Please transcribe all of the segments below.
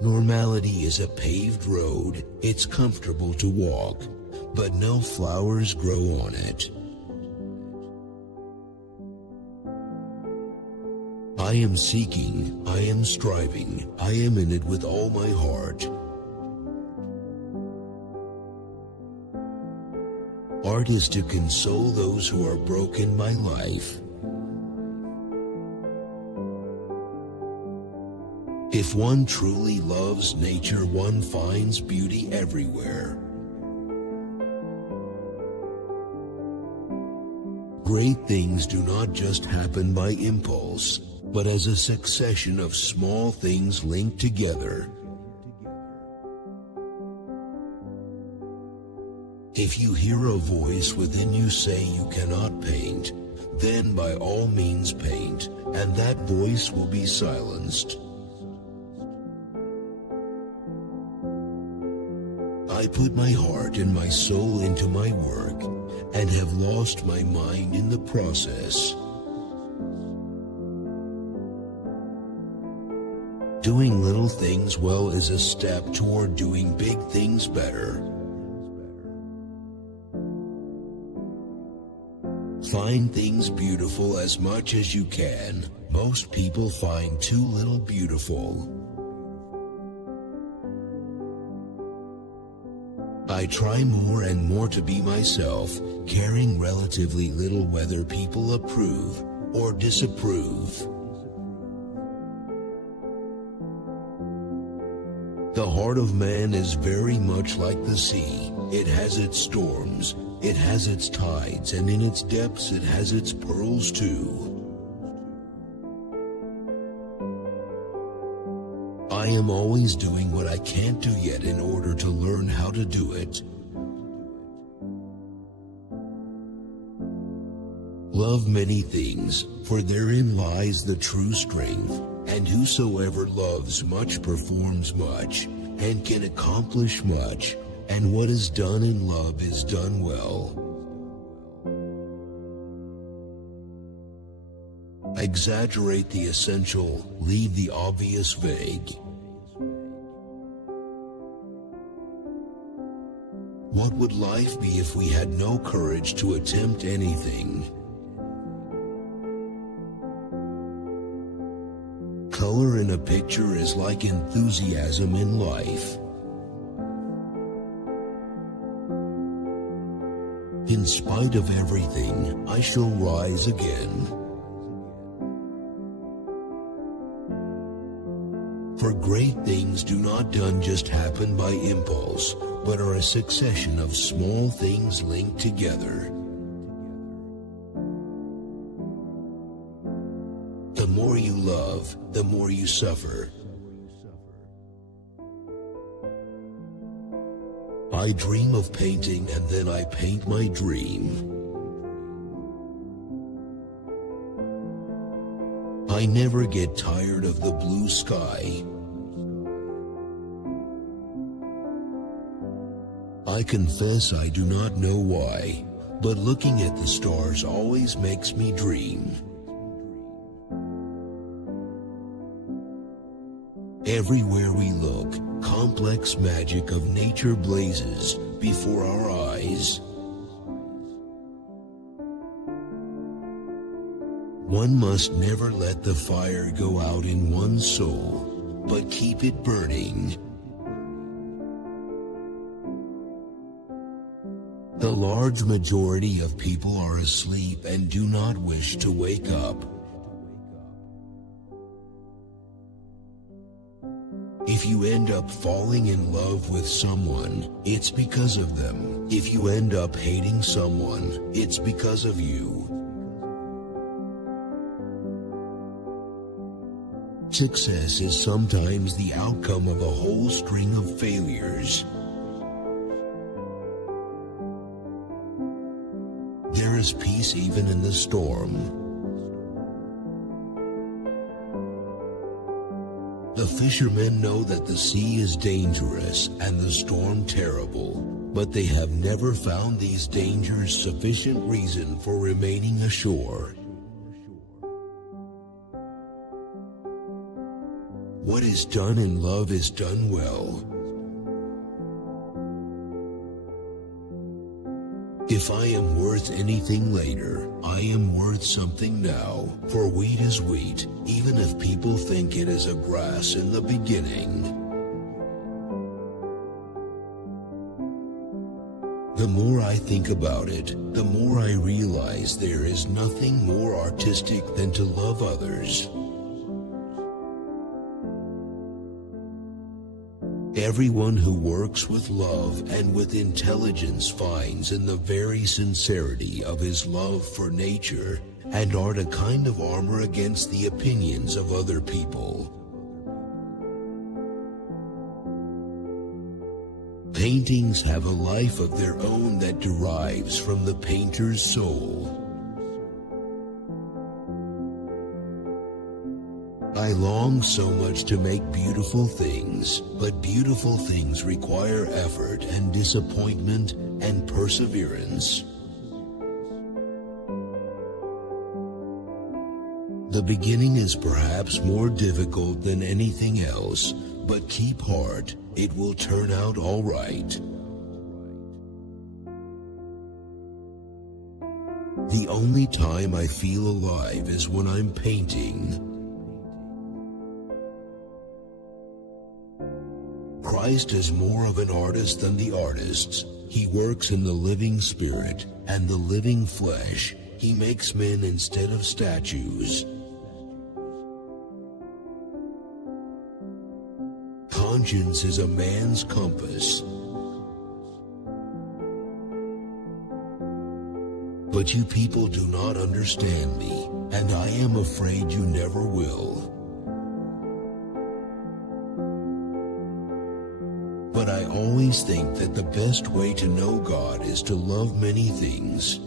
Normality is a paved road. It's comfortable to walk, but no flowers grow on it. I am seeking, I am striving, I am in it with all my heart. Art is to console those who are broken by life. If one truly loves nature, one finds beauty everywhere. Great things do not just happen by impulse, but as a succession of small things linked together. If you hear a voice within you say you cannot paint, then by all means paint, and that voice will be silenced. I put my heart and my soul into my work, and have lost my mind in the process. Doing little things well is a step toward doing big things better. Find things beautiful as much as you can. Most people find too little beautiful. I try more and more to be myself, caring relatively little whether people approve or disapprove. The heart of man is very much like the sea. It has its storms, it has its tides, and in its depths it has its pearls too. I am always doing what I can't do yet in order to learn how to do it. Love many things, for therein lies the true strength, and whosoever loves much performs much, and can accomplish much, and what is done in love is done well. Exaggerate the essential, leave the obvious vague. What would life be if we had no courage to attempt anything? Color in a picture is like enthusiasm in life. In spite of everything, I shall rise again. For great things do not just happen by impulse, but are a succession of small things linked together. The more you love, the more you suffer. I dream of painting and then I paint my dream. I never get tired of the blue sky. I confess I do not know why, but looking at the stars always makes me dream. Everywhere we look, complex magic of nature blazes before our eyes. One must never let the fire go out in one's soul, but keep it burning. The large majority of people are asleep and do not wish to wake up. If you end up falling in love with someone, it's because of them. If you end up hating someone, it's because of you. Success is sometimes the outcome of a whole string of failures. There is peace even in the storm. The fishermen know that the sea is dangerous and the storm terrible, but they have never found these dangers sufficient reason for remaining ashore. What is done in love is done well. If I am worth anything later, I am worth something now. For wheat is wheat, even if people think it is a grass in the beginning. The more I think about it, the more I realize there is nothing more artistic than to love others. Everyone who works with love and with intelligence finds in the very sincerity of his love for nature and art a kind of armor against the opinions of other people. Paintings have a life of their own that derives from the painter's soul. I long so much to make beautiful things, but beautiful things require effort and disappointment and perseverance. The beginning is perhaps more difficult than anything else, but keep heart, it will turn out all right. The only time I feel alive is when I'm painting. Christ is more of an artist than the artists. He works in the living spirit and the living flesh. He makes men instead of statues. Conscience is a man's compass. But you people do not understand me, and I am afraid you never will. But I always think that the best way to know God is to love many things.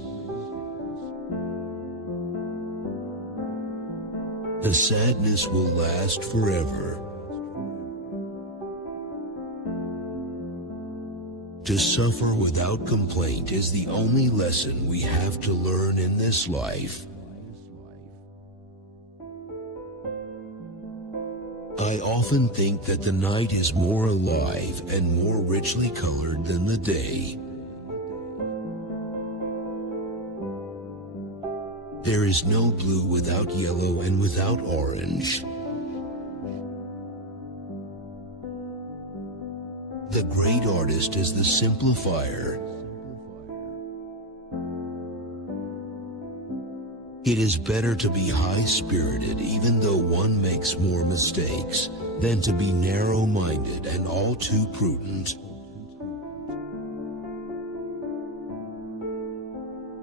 The sadness will last forever. To suffer without complaint is the only lesson we have to learn in this life. I often think that the night is more alive and more richly colored than the day. There is no blue without yellow and without orange. The great artist is the simplifier. It is better to be high-spirited even though one makes more mistakes than to be narrow-minded and all too prudent.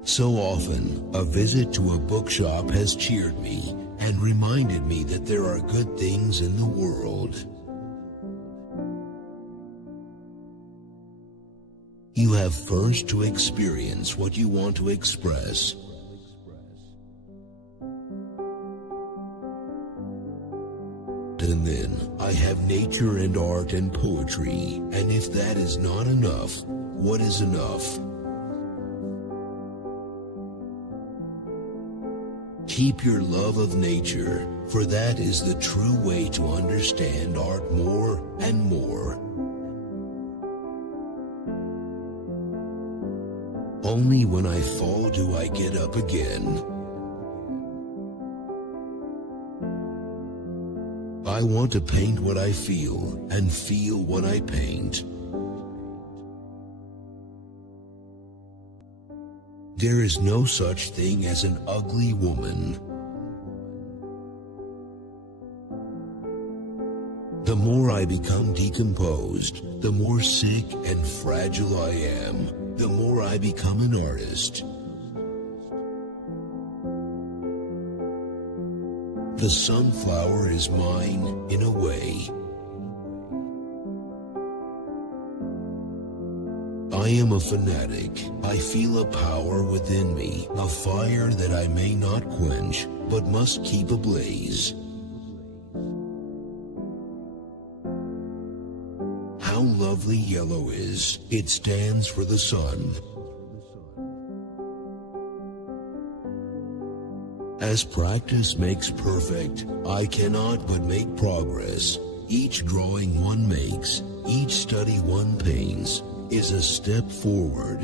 So often, a visit to a bookshop has cheered me and reminded me that there are good things in the world. You have first to experience what you want to express. And then I have nature and art and poetry, and if that is not enough, what is enough? Keep your love of nature, for that is the true way to understand art more and more. Only when I fall do I get up again. I want to paint what I feel and feel what I paint. There is no such thing as an ugly woman. The more I become decomposed, the more sick and fragile I am, the more I become an artist. The sunflower is mine in a way. I am a fanatic. I feel a power within me, a fire that I may not quench, but must keep ablaze. How lovely yellow is. It stands for the sun. As practice makes perfect, I cannot but make progress, each drawing one makes, each study one paints, is a step forward.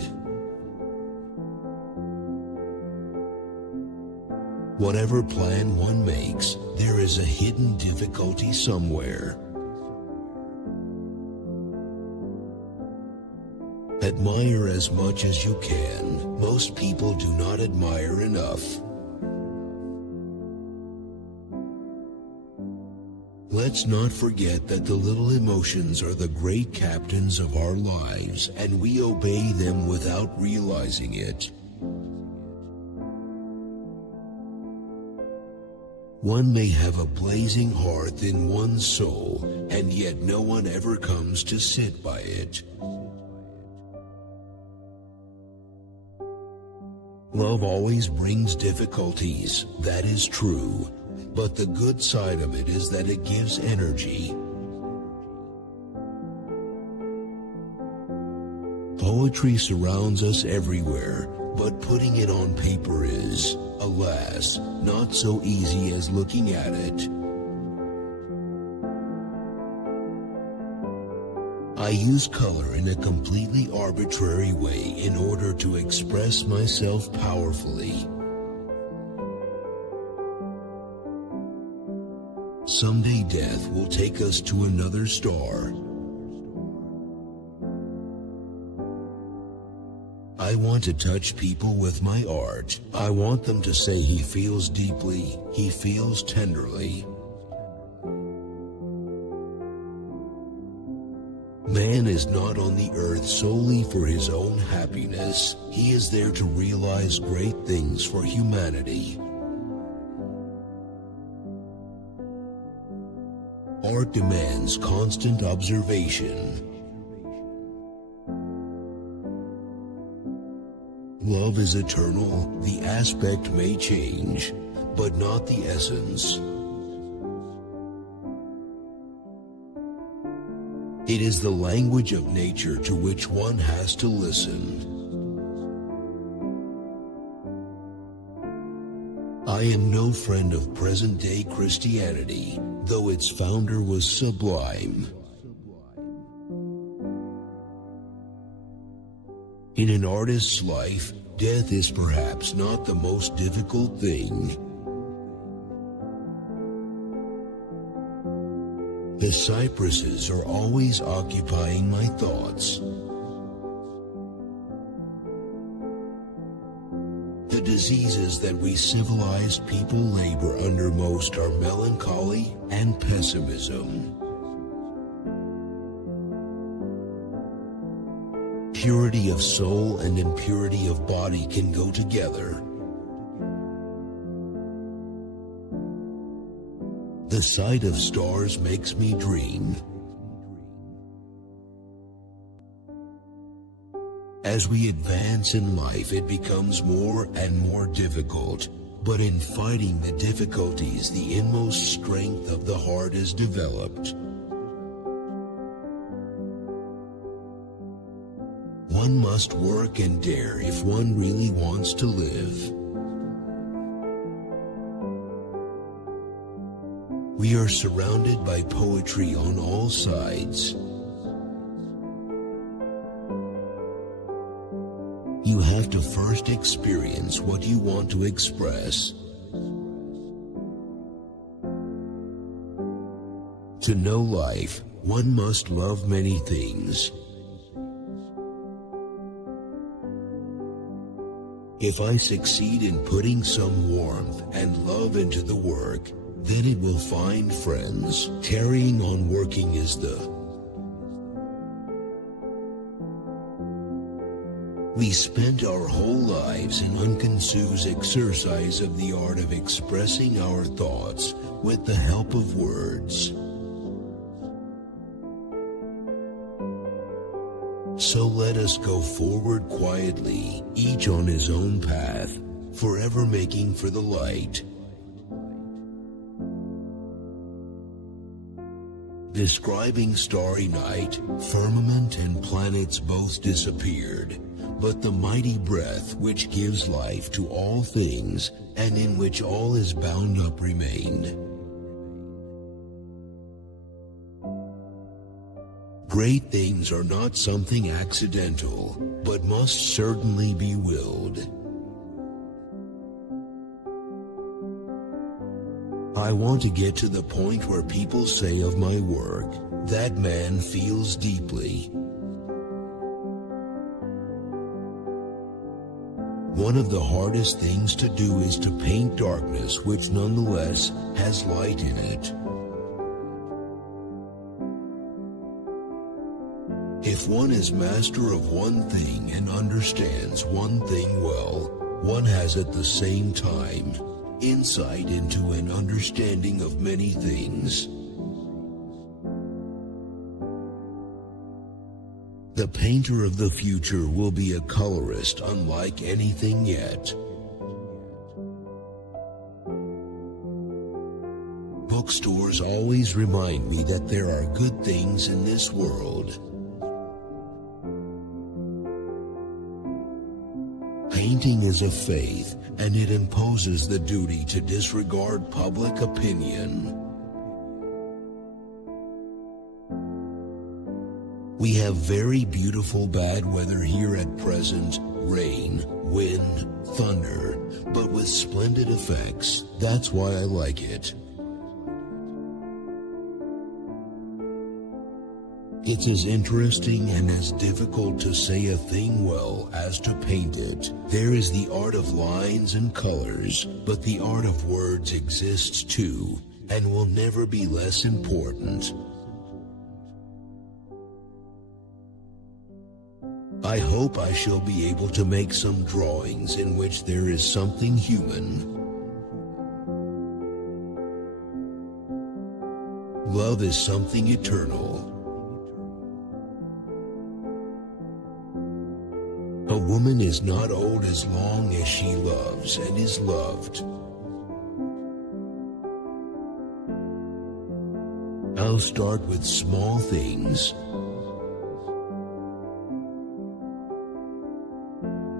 Whatever plan one makes, there is a hidden difficulty somewhere. Admire as much as you can. Most people do not admire enough. Let's not forget that the little emotions are the great captains of our lives, and we obey them without realizing it. One may have a blazing hearth in one's soul, and yet no one ever comes to sit by it. Love always brings difficulties, that is true, but the good side of it is that it gives energy. Poetry surrounds us everywhere, but putting it on paper is, alas, not so easy as looking at it. I use color in a completely arbitrary way in order to express myself powerfully. Someday death will take us to another star. I want to touch people with my art. I want them to say he feels deeply, he feels tenderly. Man is not on the earth solely for his own happiness. He is there to realize great things for humanity. Art demands constant observation. Love is eternal. The aspect may change, but not the essence. It is the language of nature to which one has to listen. I am no friend of present-day Christianity, though its founder was sublime. In an artist's life, death is perhaps not the most difficult thing. The cypresses are always occupying my thoughts. The diseases that we civilized people labor under most are melancholy and pessimism. Purity of soul and impurity of body can go together. The sight of stars makes me dream. As we advance in life, it becomes more and more difficult, but in fighting the difficulties, the inmost strength of the heart is developed. One must work and dare if one really wants to live. We are surrounded by poetry on all sides. You have to first experience what you want to express. To know life, one must love many things. If I succeed in putting some warmth and love into the work, then it will find friends. Carrying on working is We spent our whole lives in unconsumed exercise of the art of expressing our thoughts with the help of words. So let us go forward quietly, each on his own path, forever making for the light. Describing starry night, firmament and planets both disappeared, but the mighty breath which gives life to all things and in which all is bound up remained. Great things are not something accidental, but must certainly be willed. I want to get to the point where people say of my work, that man feels deeply. One of the hardest things to do is to paint darkness which nonetheless has light in it. If one is master of one thing and understands one thing well, one has at the same time insight into an understanding of many things. The painter of the future will be a colorist unlike anything yet. Bookstores always remind me that there are good things in this world. Painting is a faith, and it imposes the duty to disregard public opinion. We have very beautiful bad weather here at present, rain, wind, thunder, but with splendid effects. That's why I like it. It's as interesting and as difficult to say a thing well as to paint it. There is the art of lines and colors, but the art of words exists too, and will never be less important. I hope I shall be able to make some drawings in which there is something human. Love is something eternal. A woman is not old as long as she loves and is loved. I'll start with small things.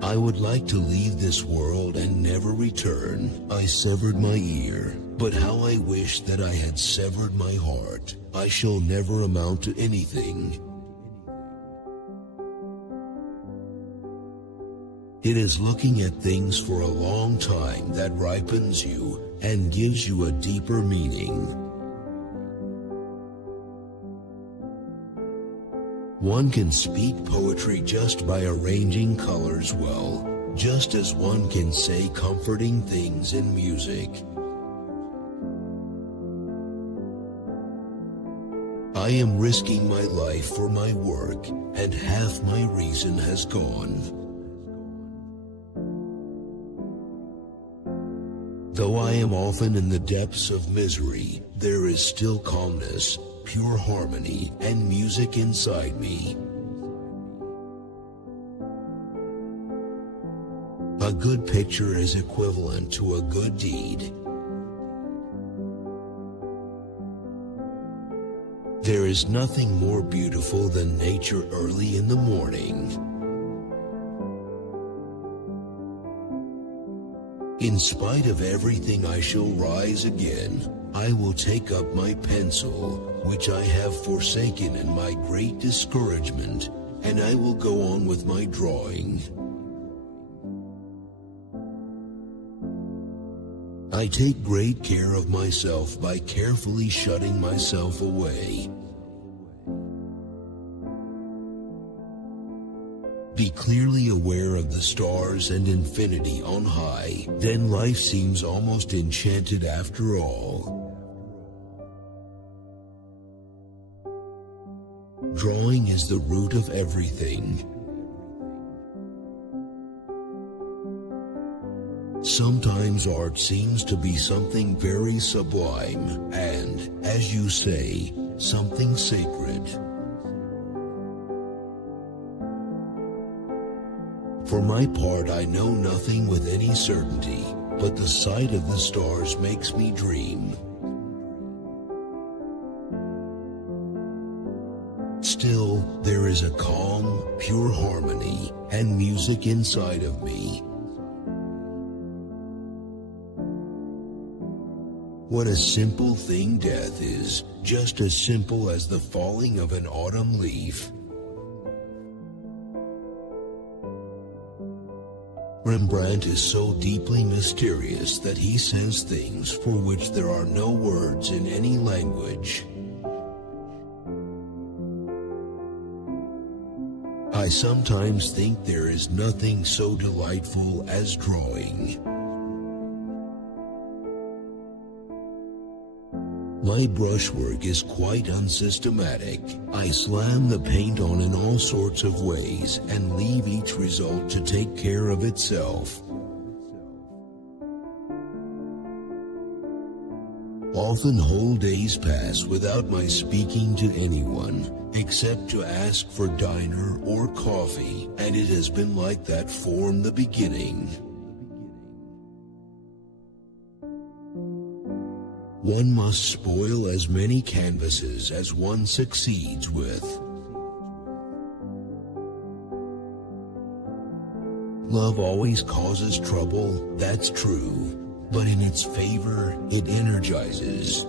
I would like to leave this world and never return. I severed my ear, but how I wish that I had severed my heart. I shall never amount to anything. It is looking at things for a long time that ripens you and gives you a deeper meaning. One can speak poetry just by arranging colors well, just as one can say comforting things in music. I am risking my life for my work, and half my reason has gone. Though I am often in the depths of misery, there is still calmness, pure harmony, and music inside me. A good picture is equivalent to a good deed. There is nothing more beautiful than nature early in the morning. In spite of everything, I shall rise again. I will take up my pencil, which I have forsaken in my great discouragement, and I will go on with my drawing. I take great care of myself by carefully shutting myself away. Be clearly aware of the stars and infinity on high, then life seems almost enchanted after all. Drawing is the root of everything. Sometimes art seems to be something very sublime and, as you say, something sacred. For my part, I know nothing with any certainty, but the sight of the stars makes me dream. Still, there is a calm, pure harmony and music inside of me. What a simple thing death is, just as simple as the falling of an autumn leaf. Rembrandt is so deeply mysterious that he says things for which there are no words in any language. I sometimes think there is nothing so delightful as drawing. My brushwork is quite unsystematic. I slam the paint on in all sorts of ways and leave each result to take care of itself. Often whole days pass without my speaking to anyone, except to ask for dinner or coffee, and it has been like that from the beginning. One must spoil as many canvases as one succeeds with. Love always causes trouble, that's true, but in its favor, it energizes.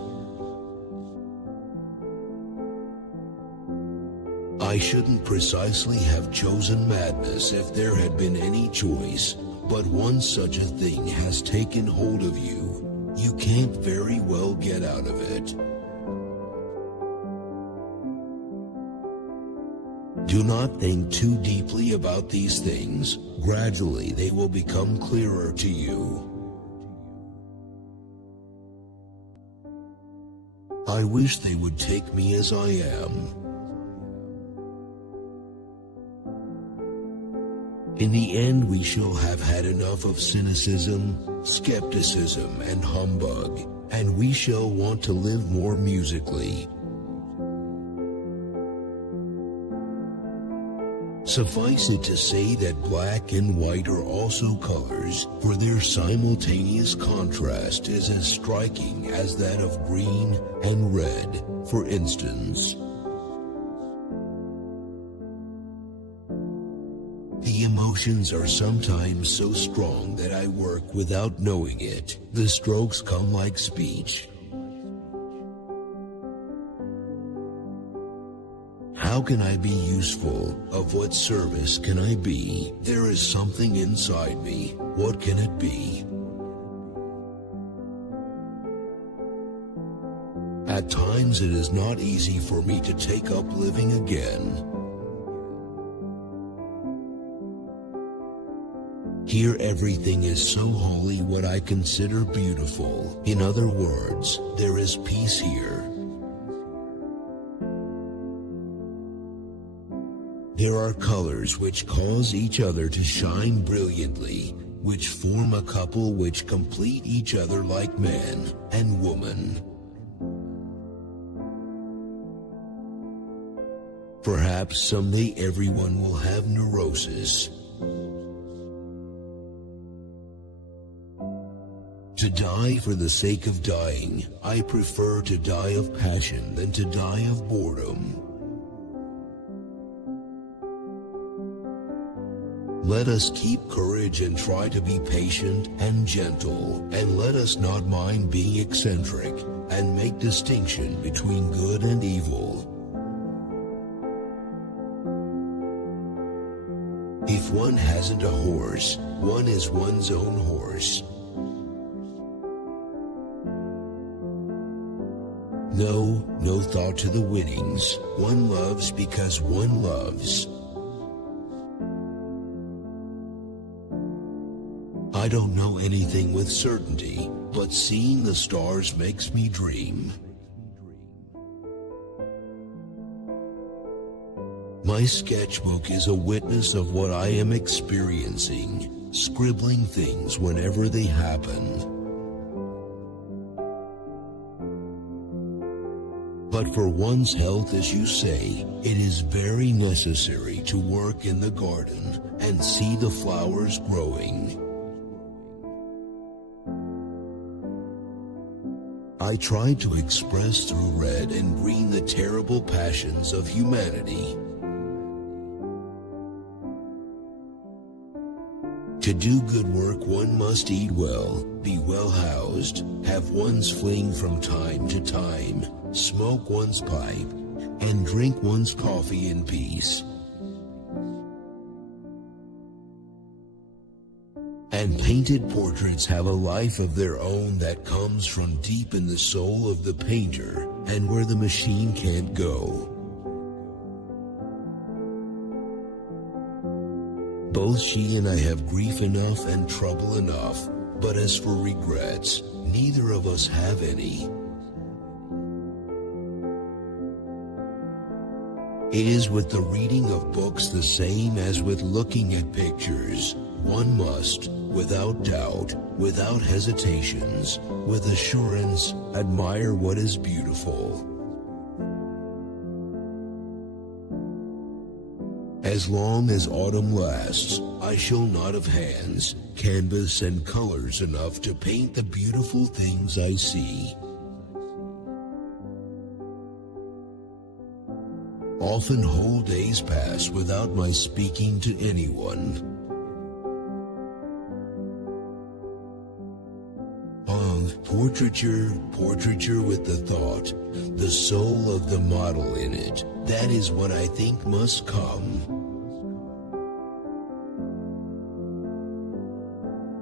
I shouldn't precisely have chosen madness if there had been any choice, but once such a thing has taken hold of you, you can't very well get out of it. Do not think too deeply about these things. Gradually they will become clearer to you. I wish they would take me as I am. In the end, we shall have had enough of cynicism, skepticism, and humbug, and we shall want to live more musically. Suffice it to say that black and white are also colors, for their simultaneous contrast is as striking as that of green and red, for instance. The emotions are sometimes so strong that I work without knowing it. The strokes come like speech. How can I be useful? Of what service can I be? There is something inside me. What can it be? At times it is not easy for me to take up living again. Here everything is so wholly what I consider beautiful. In other words, there is peace here. There are colors which cause each other to shine brilliantly, which form a couple which complete each other like man and woman. Perhaps someday everyone will have neurosis. To die for the sake of dying, I prefer to die of passion than to die of boredom. Let us keep courage and try to be patient and gentle, and let us not mind being eccentric and make distinction between good and evil. If one hasn't a horse, one is one's own horse. No thought to the winnings. One loves because one loves. I don't know anything with certainty, but seeing the stars makes me dream. My sketchbook is a witness of what I am experiencing, scribbling things whenever they happen. But for one's health, as you say, it is very necessary to work in the garden and see the flowers growing. I tried to express through red and green the terrible passions of humanity. To do good work, one must eat well, be well housed, have one's fling from time to time, smoke one's pipe, and drink one's coffee in peace. And painted portraits have a life of their own that comes from deep in the soul of the painter and where the machine can't go. Both she and I have grief enough and trouble enough, but as for regrets, neither of us have any. It is with the reading of books the same as with looking at pictures. One must, without doubt, without hesitations, with assurance, admire what is beautiful. As long as autumn lasts, I shall not have hands, canvas, and colors enough to paint the beautiful things I see. Often whole days pass without my speaking to anyone. Portraiture with the thought, the soul of the model in it. That is what I think must come.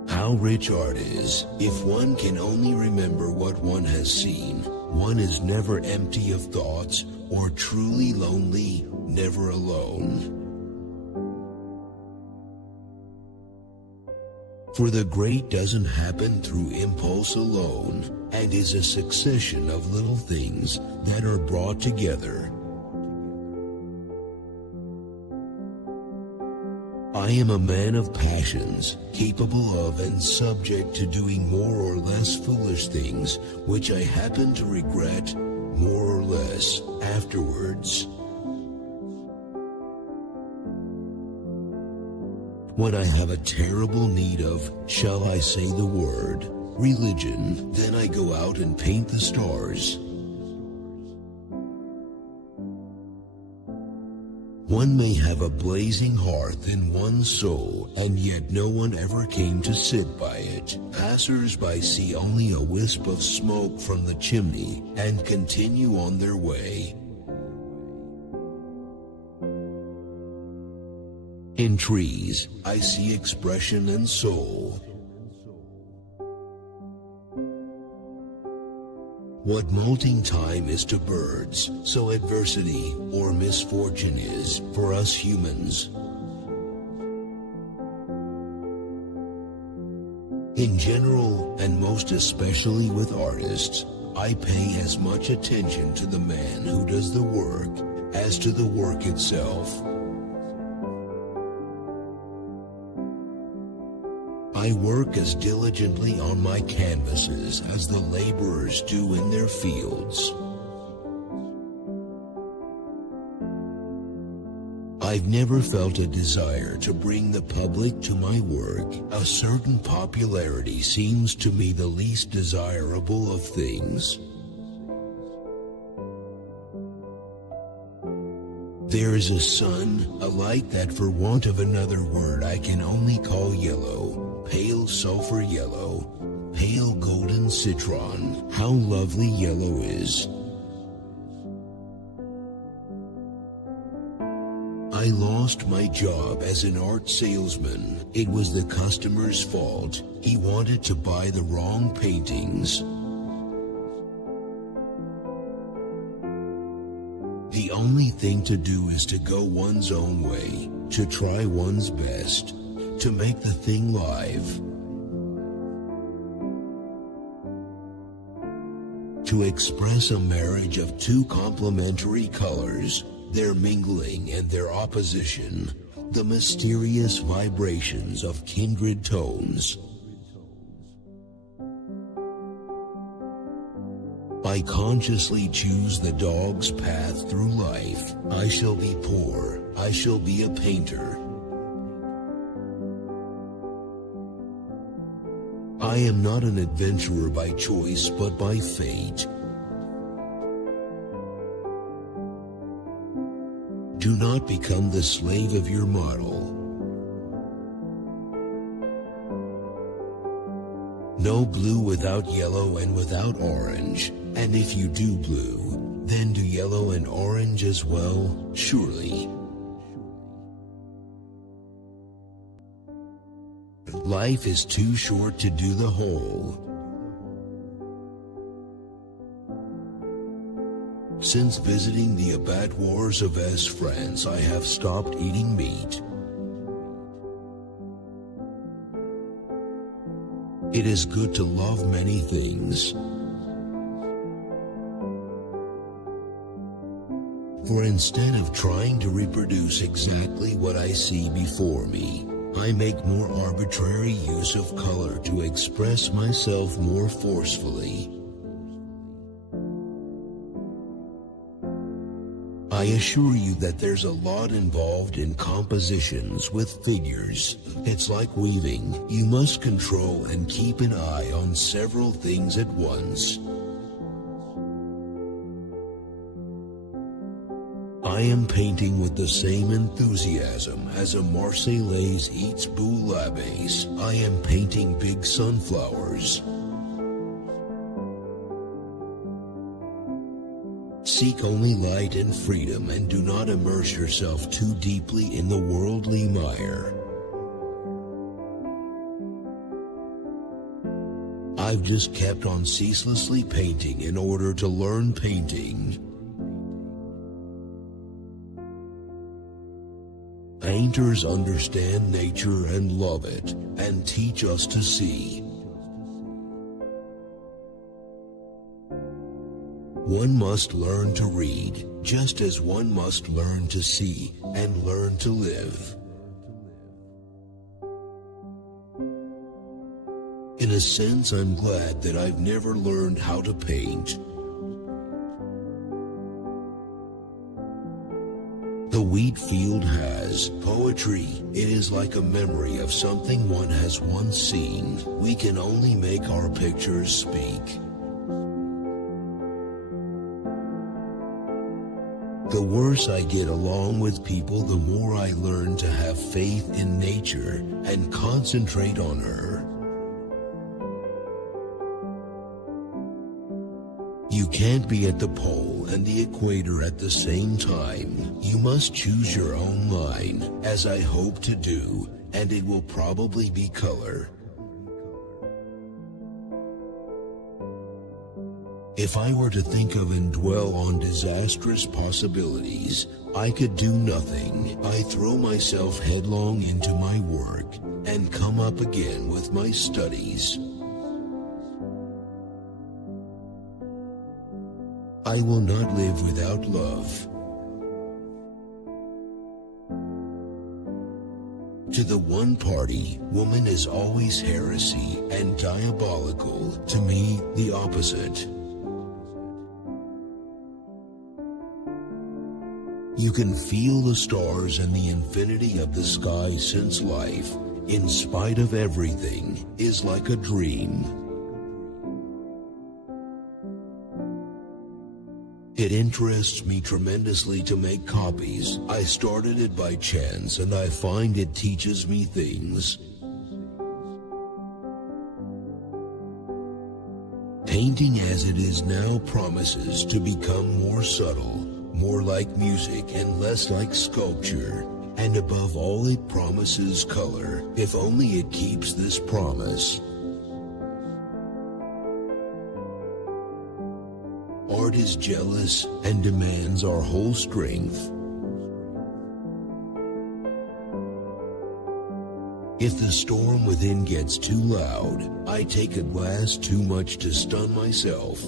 How rich art is, if one can only remember what one has seen. One is never empty of thoughts, or truly lonely, never alone. For the great doesn't happen through impulse alone, and is a succession of little things that are brought together. I am a man of passions, capable of and subject to doing more or less foolish things, which I happen to regret more or less afterwards. When I have a terrible need of, shall I say the word, religion, then I go out and paint the stars. One may have a blazing hearth in one's soul, and yet no one ever came to sit by it. Passers-by see only a wisp of smoke from the chimney and continue on their way. In trees, I see expression and soul. What molting time is to birds, so adversity or misfortune is for us humans. In general, and most especially with artists, I pay as much attention to the man who does the work as to the work itself. I work as diligently on my canvases as the laborers do in their fields. I've never felt a desire to bring the public to my work. A certain popularity seems to me the least desirable of things. There is a sun, a light that for want of another word I can only call yellow. Pale sulfur yellow, pale golden citron. How lovely yellow is. I lost my job as an art salesman. It was the customer's fault. He wanted to buy the wrong paintings. The only thing to do is to go one's own way, to try one's best, to make the thing live, to express a marriage of two complementary colors, their mingling and their opposition, the mysterious vibrations of kindred tones. I consciously choose the dog's path through life. I shall be poor. I shall be a painter. I am not an adventurer by choice, but by fate. Do not become the slave of your model. No blue without yellow and without orange. And if you do blue, then do yellow and orange as well, surely. Life is too short to do the whole. Since visiting the abattoirs of France, I have stopped eating meat. It is good to love many things. For instead of trying to reproduce exactly what I see before me, I make more arbitrary use of color to express myself more forcefully. I assure you that there's a lot involved in compositions with figures. It's like weaving. You must control and keep an eye on several things at once. I am painting with the same enthusiasm as a Marseillaise eats bouillabaisse. I am painting big sunflowers. Seek only light and freedom and do not immerse yourself too deeply in the worldly mire. I've just kept on ceaselessly painting in order to learn painting. Painters understand nature and love it, and teach us to see. One must learn to read, just as one must learn to see and learn to live. In a sense, I'm glad that I've never learned how to paint. The wheat field has poetry. It is like a memory of something one has once seen. We can only make our pictures speak. The worse I get along with people, the more I learn to have faith in nature and concentrate on her. You can't be at the pole and the equator at the same time. You must choose your own line, as I hope to do, and it will probably be color. If I were to think of and dwell on disastrous possibilities, I could do nothing. I throw myself headlong into my work and come up again with my studies. I will not live without love. To the one party, woman is always heresy and diabolical. To me, the opposite. You can feel the stars and the infinity of the sky, since life, in spite of everything, is like a dream. It interests me tremendously to make copies. I started it by chance, and I find it teaches me things. Painting as it is now promises to become more subtle, more like music and less like sculpture, and above all it promises color, if only it keeps this promise. Art is jealous and demands our whole strength. If the storm within gets too loud, I take a glass too much to stun myself.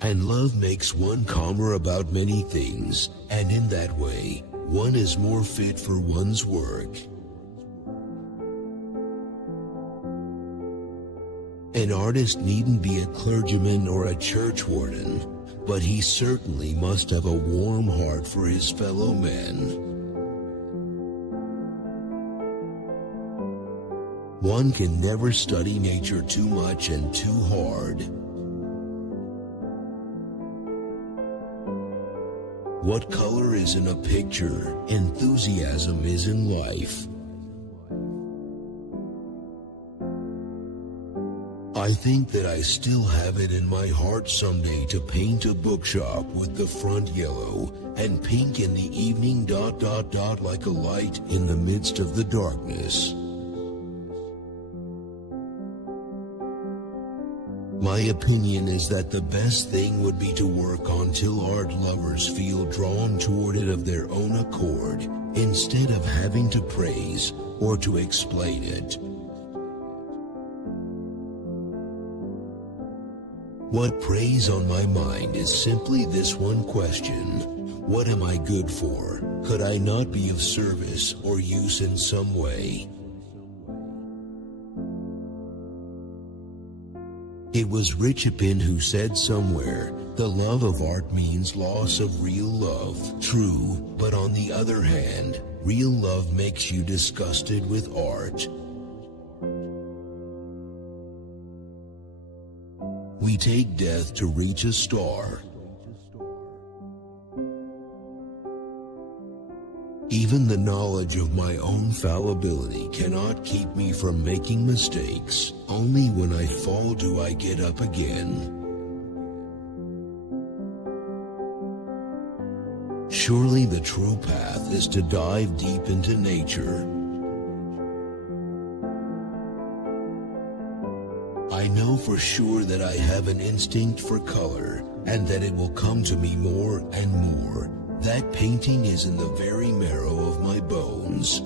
And love makes one calmer about many things, and in that way, one is more fit for one's work. An artist needn't be a clergyman or a churchwarden, but he certainly must have a warm heart for his fellow men. One can never study nature too much and too hard. What color is in a picture, enthusiasm is in life. I think that I still have it in my heart someday to paint a bookshop with the front yellow and pink in the evening ... like a light in the midst of the darkness. My opinion is that the best thing would be to work until art lovers feel drawn toward it of their own accord, instead of having to praise or to explain it. What preys on my mind is simply this one question: what am I good for? Could I not be of service or use in some way? It was Richepin who said somewhere, the love of art means loss of real love. True, but on the other hand, real love makes you disgusted with art. We take death to reach a star. Even the knowledge of my own fallibility cannot keep me from making mistakes. Only when I fall do I get up again. Surely the true path is to dive deep into nature. I know for sure that I have an instinct for color, and that it will come to me more and more. That painting is in the very marrow of my bones.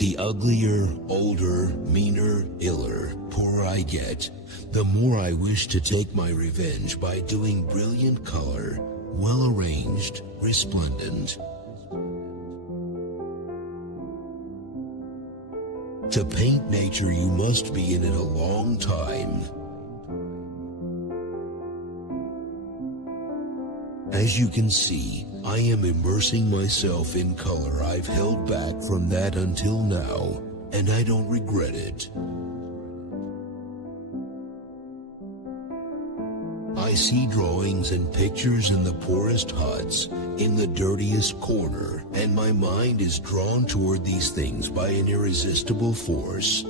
The uglier, older, meaner, iller, poorer I get, the more I wish to take my revenge by doing brilliant color, well arranged, resplendent. To paint nature, you must be in it a long time. As you can see, I am immersing myself in color. I've held back from that until now, and I don't regret it. I see drawings and pictures in the poorest huts, in the dirtiest corner, and my mind is drawn toward these things by an irresistible force.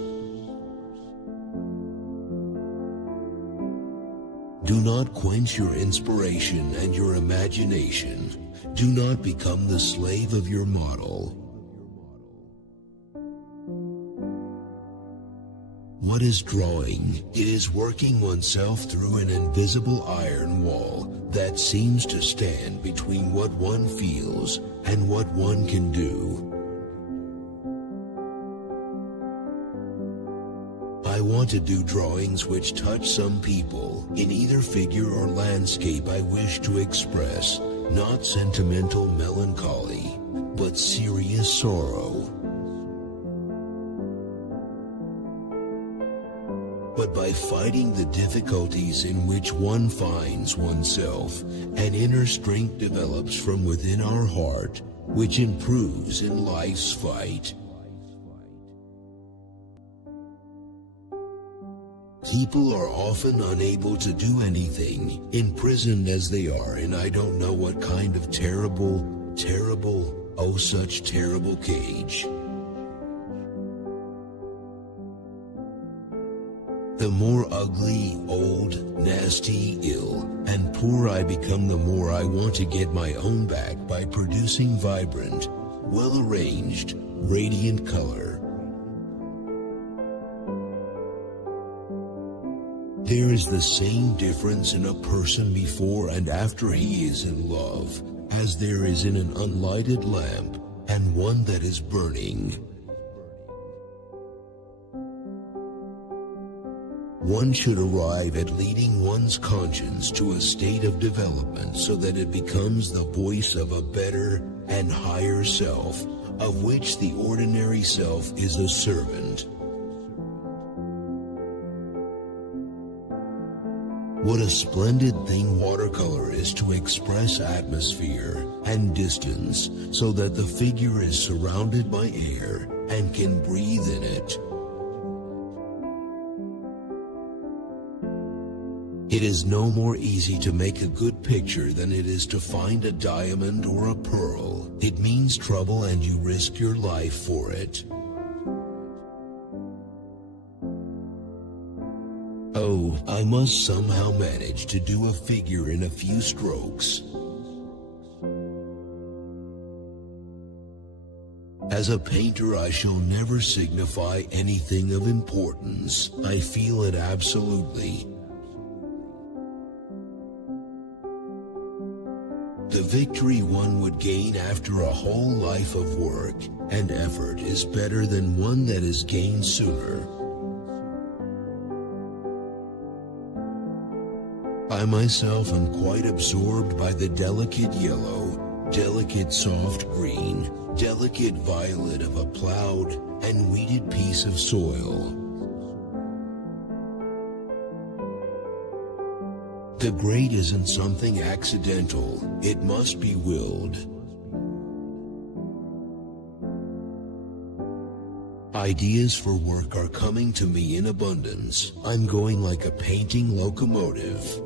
Do not quench your inspiration and your imagination. Do not become the slave of your model. What is drawing? It is working oneself through an invisible iron wall that seems to stand between what one feels and what one can do. I want to do drawings which touch some people. In either figure or landscape I wish to express, not sentimental melancholy, but serious sorrow. But by fighting the difficulties in which one finds oneself, an inner strength develops from within our heart, which improves in life's fight. People are often unable to do anything, imprisoned as they are in I don't know what kind of terrible, oh such terrible cage. The more ugly, old, nasty, ill, and poor I become, the more I want to get my own back by producing vibrant, well-arranged, radiant color. There is the same difference in a person before and after he is in love, as there is in an unlighted lamp and one that is burning. One should arrive at leading one's conscience to a state of development so that it becomes the voice of a better and higher self, of which the ordinary self is a servant. What a splendid thing watercolor is to express atmosphere and distance so that the figure is surrounded by air and can breathe in it. It is no more easy to make a good picture than it is to find a diamond or a pearl. It means trouble and you risk your life for it. Oh, I must somehow manage to do a figure in a few strokes. As a painter, I shall never signify anything of importance. I feel it absolutely. The victory one would gain after a whole life of work and effort is better than one that is gained sooner. I myself am quite absorbed by the delicate yellow, delicate soft green, delicate violet of a plowed and weeded piece of soil. The great isn't something accidental, it must be willed. Ideas for work are coming to me in abundance. I'm going like a painting locomotive.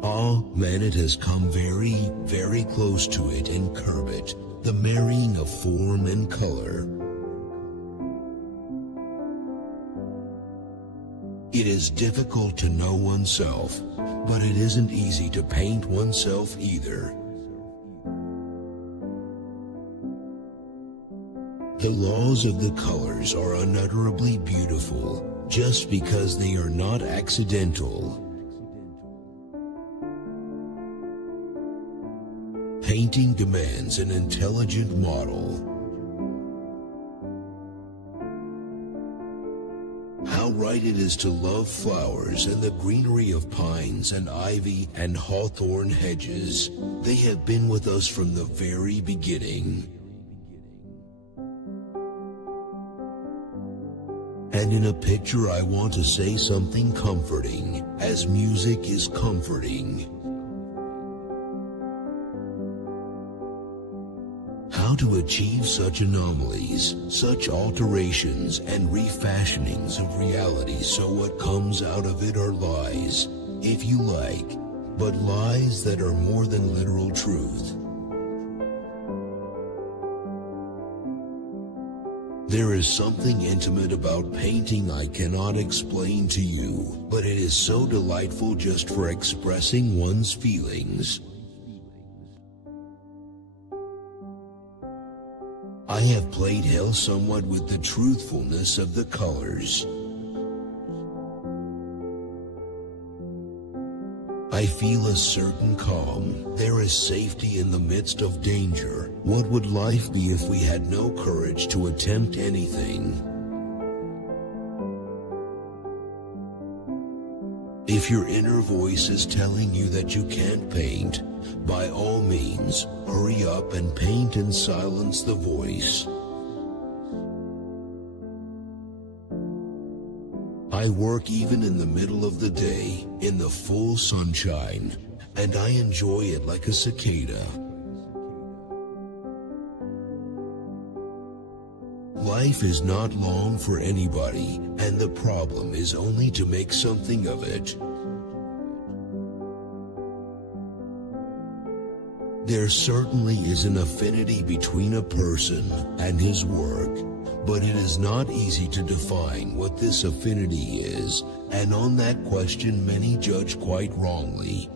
Ah, man, it has come very, very close to it in Kermit, the marrying of form and color. It is difficult to know oneself, but it isn't easy to paint oneself either. The laws of the colors are unutterably beautiful, just because they are not accidental. Painting demands an intelligent model. how right it is to love flowers and the greenery of pines and ivy and hawthorn hedges. They have been with us from the very beginning. And in a picture I want to say something comforting, as music is comforting. How to achieve such anomalies, such alterations and refashionings of reality, so what comes out of it are lies, if you like, but lies that are more than literal truth. There is something intimate about painting I cannot explain to you, but it is so delightful just for expressing one's feelings. I have played hell somewhat with the truthfulness of the colors. I feel a certain calm. There is safety in the midst of danger. What would life be if we had no courage to attempt anything? If your inner voice is telling you that you can't paint, by all means, hurry up and paint and silence the voice. I work even in the middle of the day, in the full sunshine, and I enjoy it like a cicada. Life is not long for anybody, and the problem is only to make something of it. There certainly is an affinity between a person and his work, but it is not easy to define what this affinity is, and on that question many judge quite wrongly.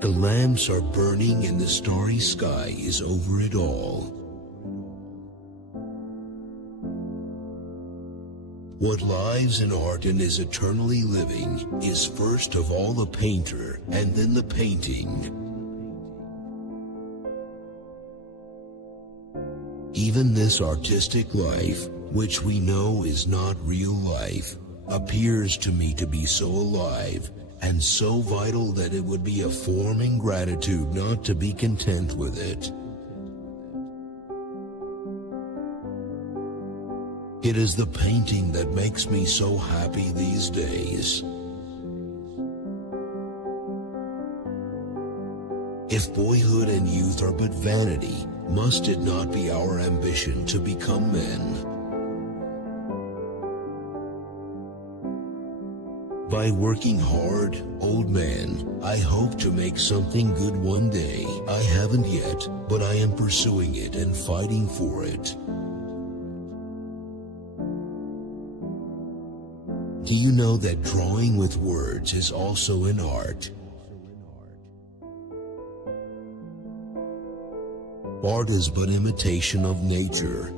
The lamps are burning and the starry sky is over it all. What lives in art and is eternally living is first of all the painter and then the painting. Even this artistic life, which we know is not real life, appears to me to be so alive and so vital that it would be a form of ingratitude not to be content with it. It is the painting that makes me so happy these days. If boyhood and youth are but vanity, must it not be our ambition to become men? By working hard, old man, I hope to make something good one day. I haven't yet, but I am pursuing it and fighting for it. Do you know that drawing with words is also an art? Art is but imitation of nature.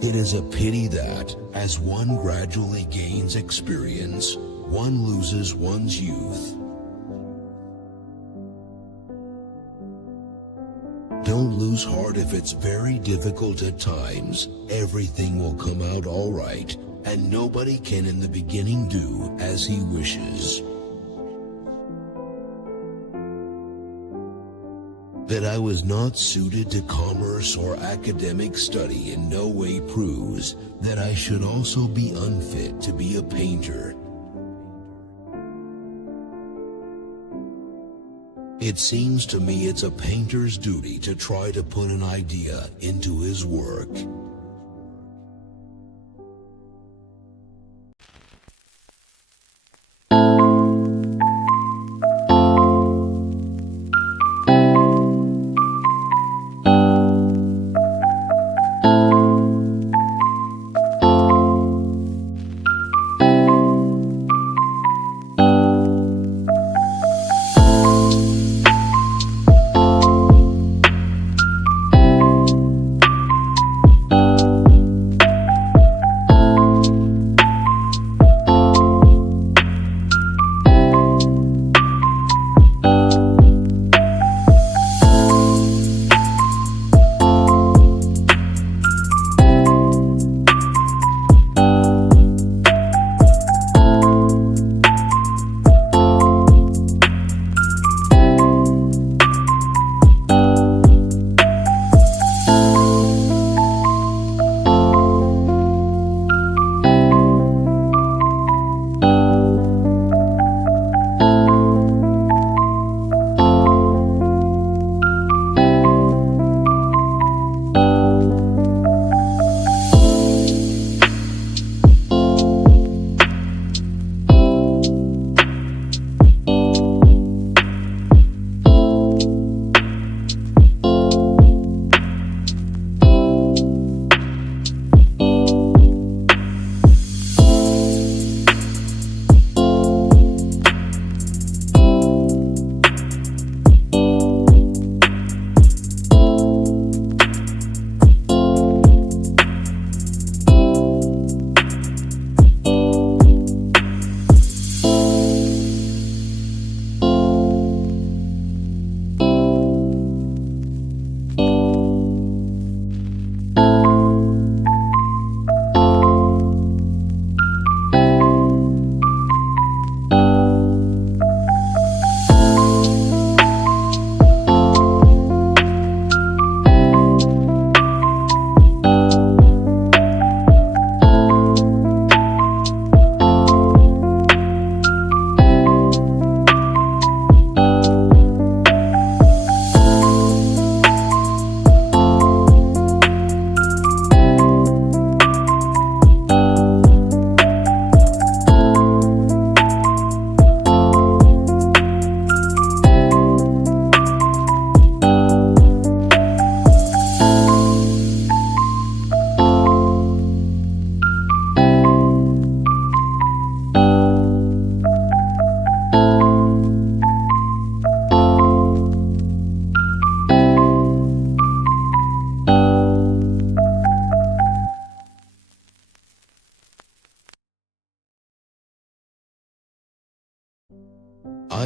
It is a pity that, as one gradually gains experience, one loses one's youth. Don't lose heart if it's very difficult at times. Everything will come out all right, and nobody can in the beginning do as he wishes. That I was not suited to commerce or academic study in no way proves that I should also be unfit to be a painter. It seems to me it's a painter's duty to try to put an idea into his work.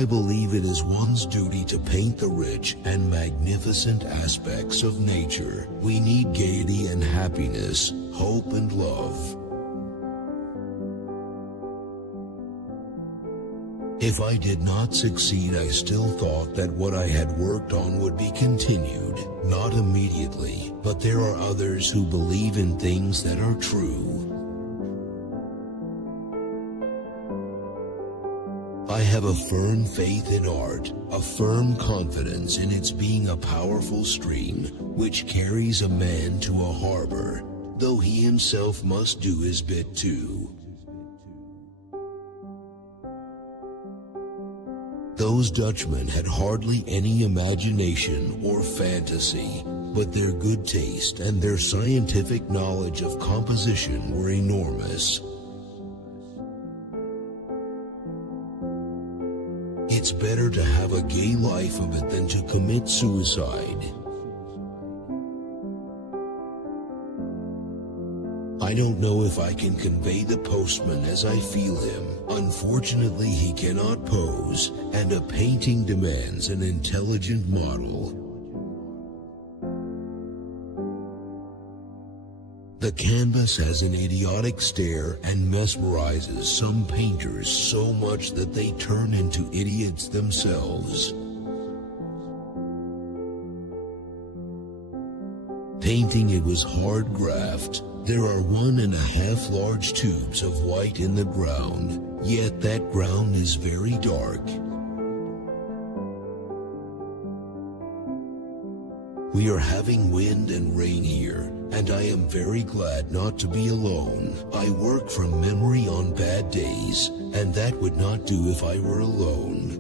I believe it is one's duty to paint the rich and magnificent aspects of nature. We need gaiety and happiness, hope and love. If I did not succeed, I still thought that what I had worked on would be continued, not immediately, but there are others who believe in things that are true. I have a firm faith in art, a firm confidence in its being a powerful stream, which carries a man to a harbor, though he himself must do his bit too. Those Dutchmen had hardly any imagination or fantasy, but their good taste and their scientific knowledge of composition were enormous. It's better to have a gay life of it than to commit suicide. I don't know if I can convey the postman as I feel him. Unfortunately, he cannot pose, and a painting demands an intelligent model. The canvas has an idiotic stare and mesmerizes some painters so much that they turn into idiots themselves. Painting it was hard graft. There are 1.5 large tubes of white in the ground, yet that ground is very dark. We are having wind and rain here, and I am very glad not to be alone. I work from memory on bad days, and that would not do if I were alone.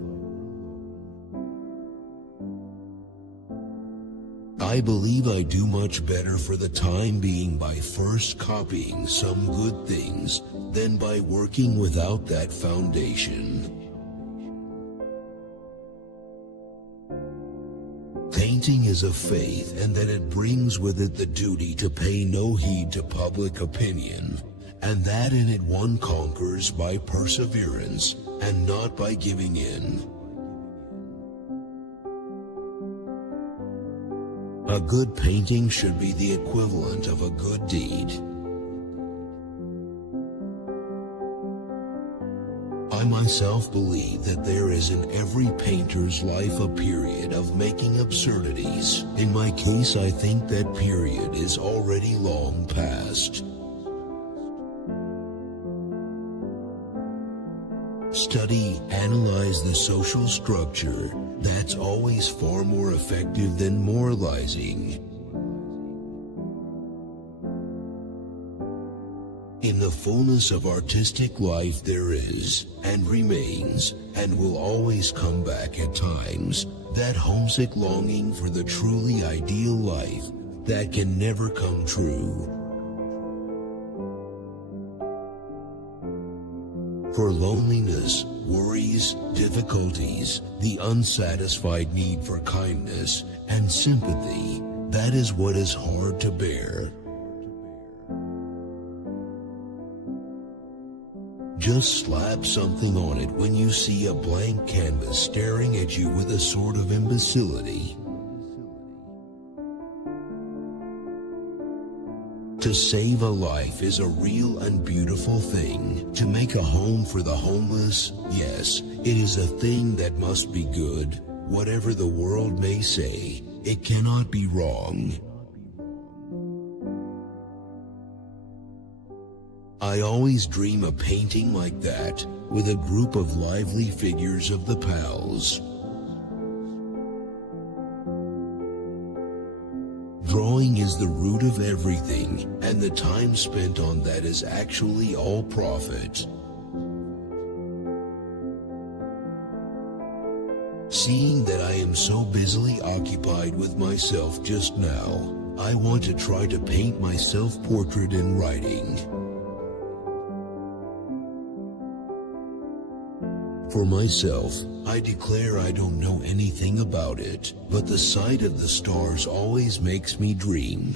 I believe I do much better for the time being by first copying some good things than by working without that foundation. Painting is a faith, and that it brings with it the duty to pay no heed to public opinion, and that in it one conquers by perseverance and not by giving in. A good painting should be the equivalent of a good deed. I myself believe that there is in every painter's life a period of making absurdities. In my case, I think that period is already long past. Study, analyze the social structure. That's always far more effective than moralizing. In the fullness of artistic life there is, and remains, and will always come back at times, that homesick longing for the truly ideal life that can never come true. For loneliness, worries, difficulties, the unsatisfied need for kindness and sympathy, that is what is hard to bear. Just slap something on it when you see a blank canvas staring at you with a sort of imbecility. To save a life is a real and beautiful thing. To make a home for the homeless, yes, it is a thing that must be good. Whatever the world may say, it cannot be wrong. I always dream a painting like that, with a group of lively figures of the pals. Drawing is the root of everything, and the time spent on that is actually all profit. Seeing that I am so busily occupied with myself just now, I want to try to paint my self-portrait in writing. For myself, I declare I don't know anything about it, but the sight of the stars always makes me dream.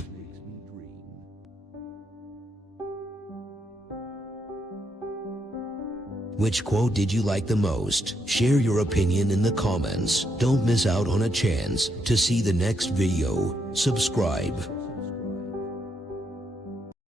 Which quote did you like the most? Share your opinion in the comments. Don't miss out on a chance to see the next video. Subscribe.